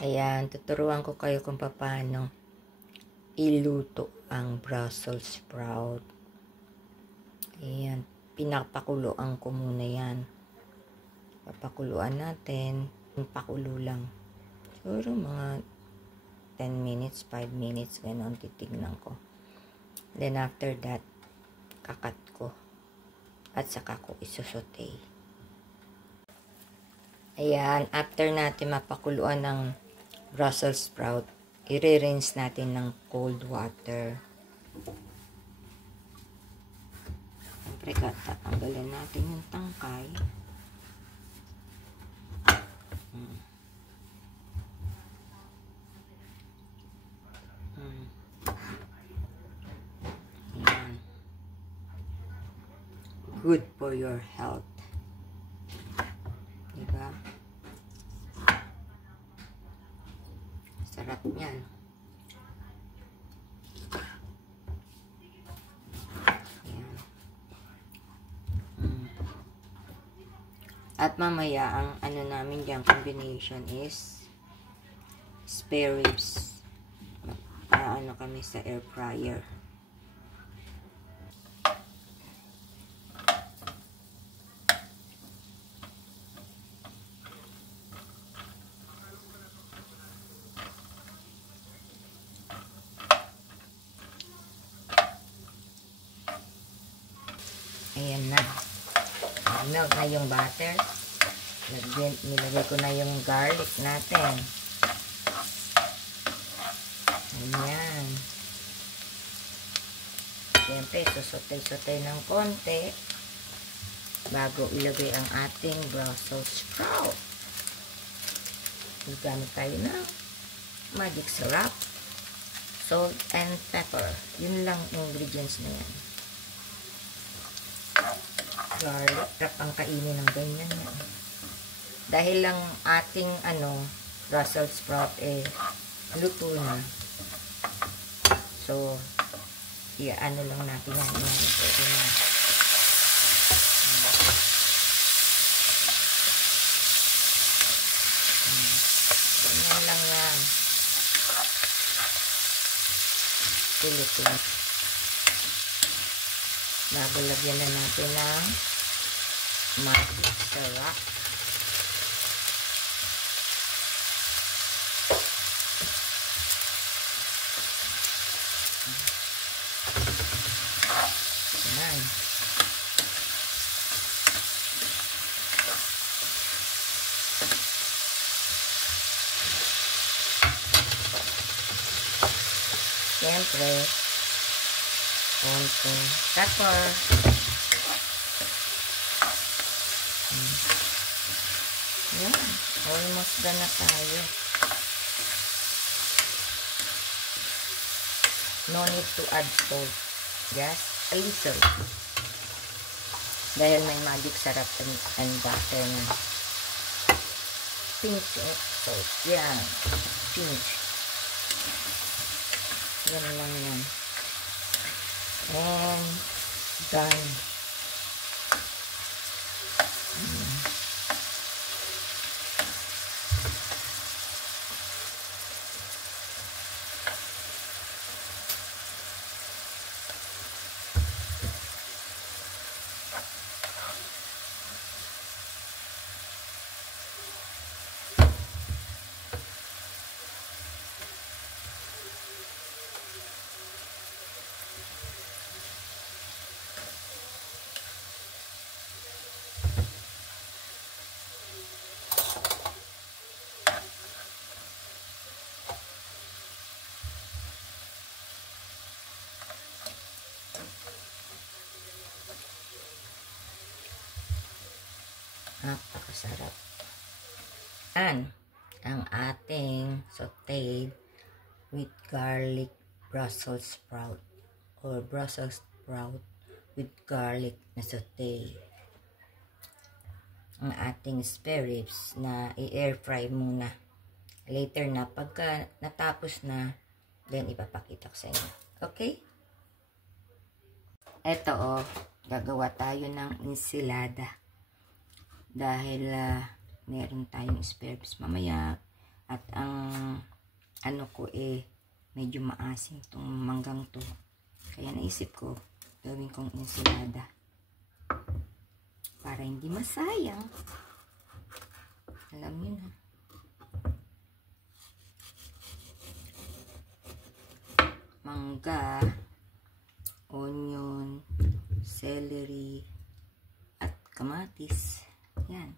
Ayan, tuturuan ko kayo kung paano iluto ang Brussels sprout. Ayan, pinapakuluan ko muna yan. Papakuluan natin, pakulo lang. Siguro mga 10 minutes, 5 minutes, gano'n titignan ko. Then after that, kakat ko. At saka ko isusote. Ayan, after natin mapakuluan ng Brussels sprout, i-rinse natin ng cold water. Siyempre, tatanggalin natin yung tangkay. Ayan. Good for your health. Diba? Sarap niyan. At mamaya, ang ano namin dyan, combination is spare ribs. Ano kami sa air fryer. Ayan na. Melt na yung butter. Nilagay ko na yung garlic natin. Ayan. Siyempre, susote-sote ng konti bago ilagay ang ating Brussels sprout. Gamit tayo ng magic syrup, salt, and pepper. Yun lang ingredients na yan. Garlic, sarap ang kainin ng ganyan. Dahil lang ating Brussels sprout luto na. So, ano lang natin yan. Pwede na. Ganyan lang yan. Tulit-tulit. Babalagyan na natin ng magic syrup. Ayan. Siyempre, konting pepper. Ayan. Almost done na tayo. No need to add salt. Just a little. Dahil may magic syrup and butter na. Pinch salt. Yan. Pinch. Yan lang yan. And done. Napakasarap. Ang ating sauteed with garlic Brussels sprout or Brussels sprout with garlic na saute. Ang ating spare ribs na i-air fry muna. Later na, pagka natapos na, then ipapakita ko sa inyo. Okay? Eto gagawa tayo ng ensilada. Dahil meron tayong spare ribs mamaya, At ang ano ko medyo maasim tong manggang to. Kaya naisip ko, gawin kong ensalada. Para hindi masayang. Alam niyo na. Mangga, onion, celery, at kamatis. Yan.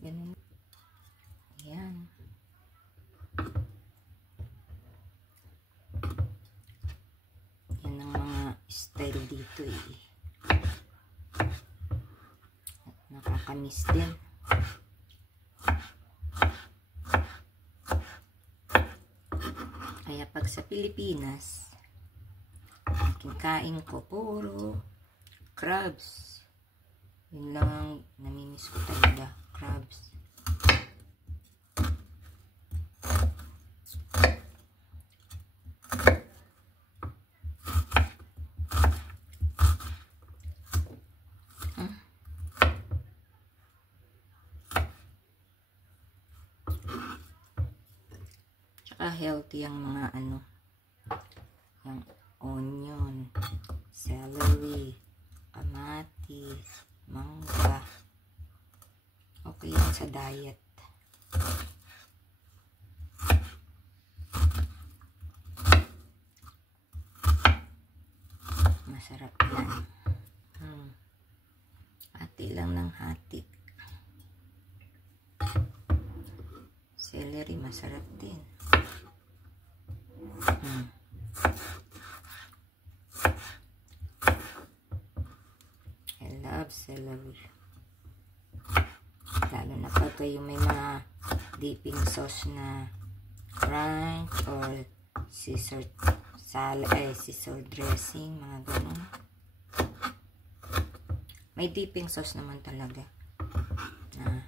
Ganun. Yan. Yan ang mga style dito At nakakamiss din. Kaya pag sa Pilipinas, kain ko puro crabs. Yun lang ang namimiss ko talaga, crabs. Healthy ang mga yung onion, celery, kamatis, mangga. Okay yan sa diet. Masarap yan. Hati lang ng hati. Celery masarap din. I love celery. Lalo na pag kayo may mga dipping sauce na ranch or Caesar Caesar dressing, mga ganun. May dipping sauce naman talaga na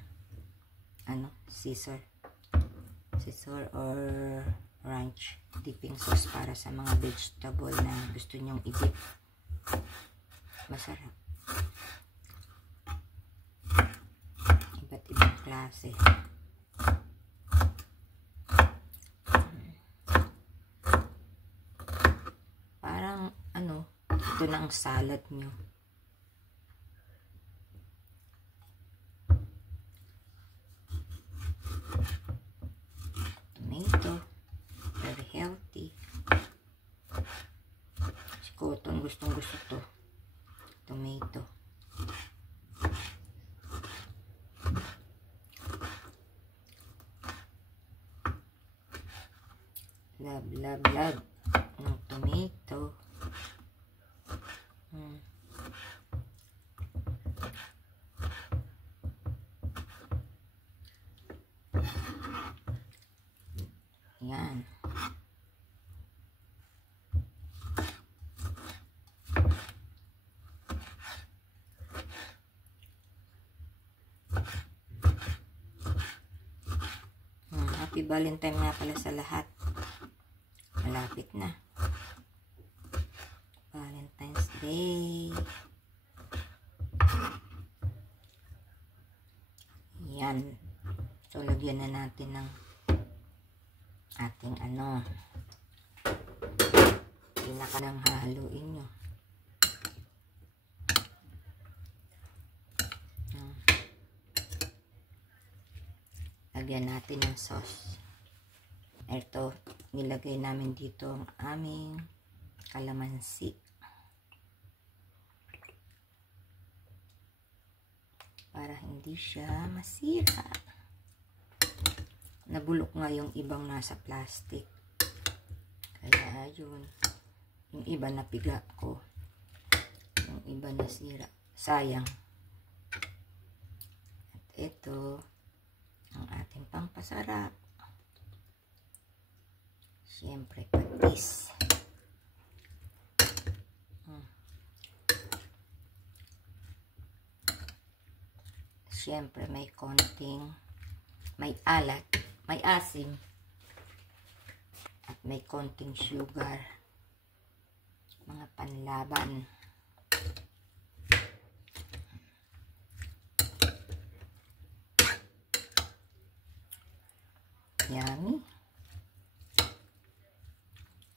Caesar or ranch dipping sauce para sa mga vegetable na gusto nyong i-dip. Masarap. Iba't ibang klase. Parang ito na ang salad nyo. Tomato. Very healthy. Si Cotton gustong gusto to. Tomato. Love ng tomato. Yan. Happy Valentine nga pala sa lahat. Malapit na. Valentine's Day. Yan. So, lagyan na natin ng ating pinaka ng haluin nyo. Lagyan natin ng sauce. Ito, nilagay namin dito ang aming kalamansi. Para hindi siya masira. Nabulok nga yung ibang nasa plastic. Kaya yun. Yung iba napiga ko. Yung iba nasira. Sayang. At ito, ang ating pampasarap. Siyempre, patis. Siyempre, may alat, may asim, at may konting sugar. Mga panlaban. Yummy.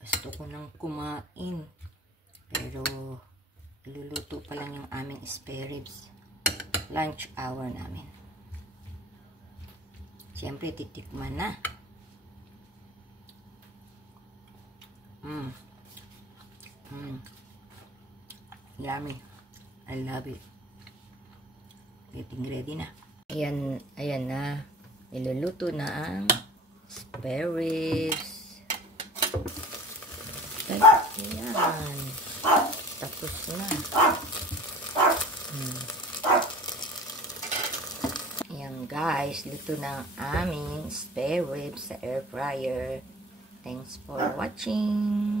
Gusto ko nang kumain. Pero, luluto pa lang yung aming spare ribs. Lunch hour namin. Siyempre, titikman na. Yummy. I love it. Getting ready na. Ayan na. Iluluto na ang spare ribs. Ayan. Tapos na. Ayan guys. Luto na ang aming spare ribs sa air fryer. Thanks for watching.